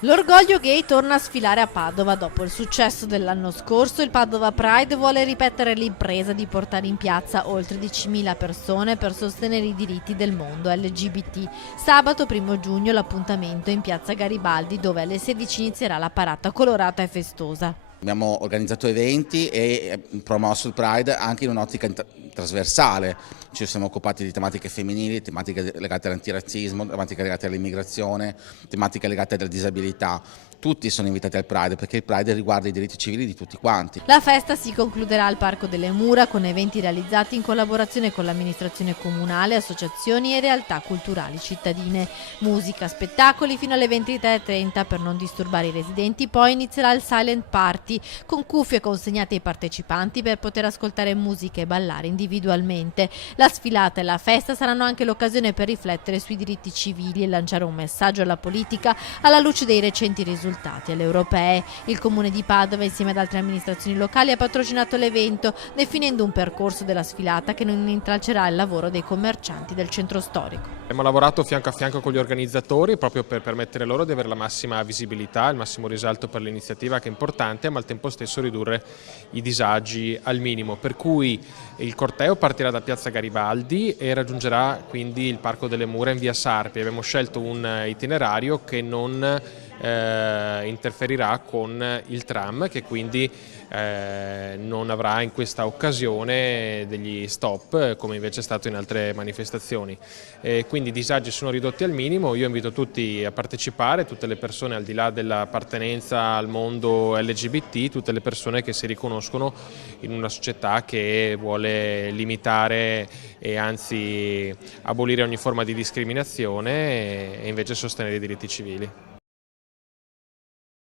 L'orgoglio gay torna a sfilare a Padova. Dopo il successo dell'anno scorso, il Padova Pride vuole ripetere l'impresa di portare in piazza oltre 10.000 persone per sostenere i diritti del mondo LGBT. Sabato 1 giugno l'appuntamento è in piazza Garibaldi, dove alle 16 inizierà la parata colorata e festosa. Abbiamo organizzato eventi e promosso il Pride anche in un'ottica trasversale. Ci siamo occupati di tematiche femminili, tematiche legate all'antirazzismo, tematiche legate all'immigrazione, tematiche legate alla disabilità. Tutti sono invitati al Pride perché il Pride riguarda i diritti civili di tutti quanti. La festa si concluderà al Parco delle Mura con eventi realizzati in collaborazione con l'amministrazione comunale, associazioni e realtà culturali cittadine. Musica, spettacoli fino alle 23:30 per non disturbare i residenti, poi inizierà il Silent Party con cuffie consegnate ai partecipanti per poter ascoltare musica e ballare individualmente. La sfilata e la festa saranno anche l'occasione per riflettere sui diritti civili e lanciare un messaggio alla politica alla luce dei recenti risultati alle europee. Il Comune di Padova, insieme ad altre amministrazioni locali, ha patrocinato l'evento, definendo un percorso della sfilata che non intralcerà il lavoro dei commercianti del centro storico. Abbiamo lavorato fianco a fianco con gli organizzatori proprio per permettere loro di avere la massima visibilità, il massimo risalto per l'iniziativa, che è importante, ma al tempo stesso ridurre i disagi al minimo. Per cui il corteo partirà da Piazza Garibaldi e raggiungerà quindi il Parco delle Mura in via Sarpi. Abbiamo scelto un itinerario che non interferirà con il tram, che quindi non avrà in questa occasione degli stop come invece è stato in altre manifestazioni. Quindi i disagi sono ridotti al minimo. Io invito tutti a partecipare, tutte le persone al di là dell'appartenenza al mondo LGBT, tutte le persone che si riconoscono in una società che vuole limitare e anzi abolire ogni forma di discriminazione e invece sostenere i diritti civili.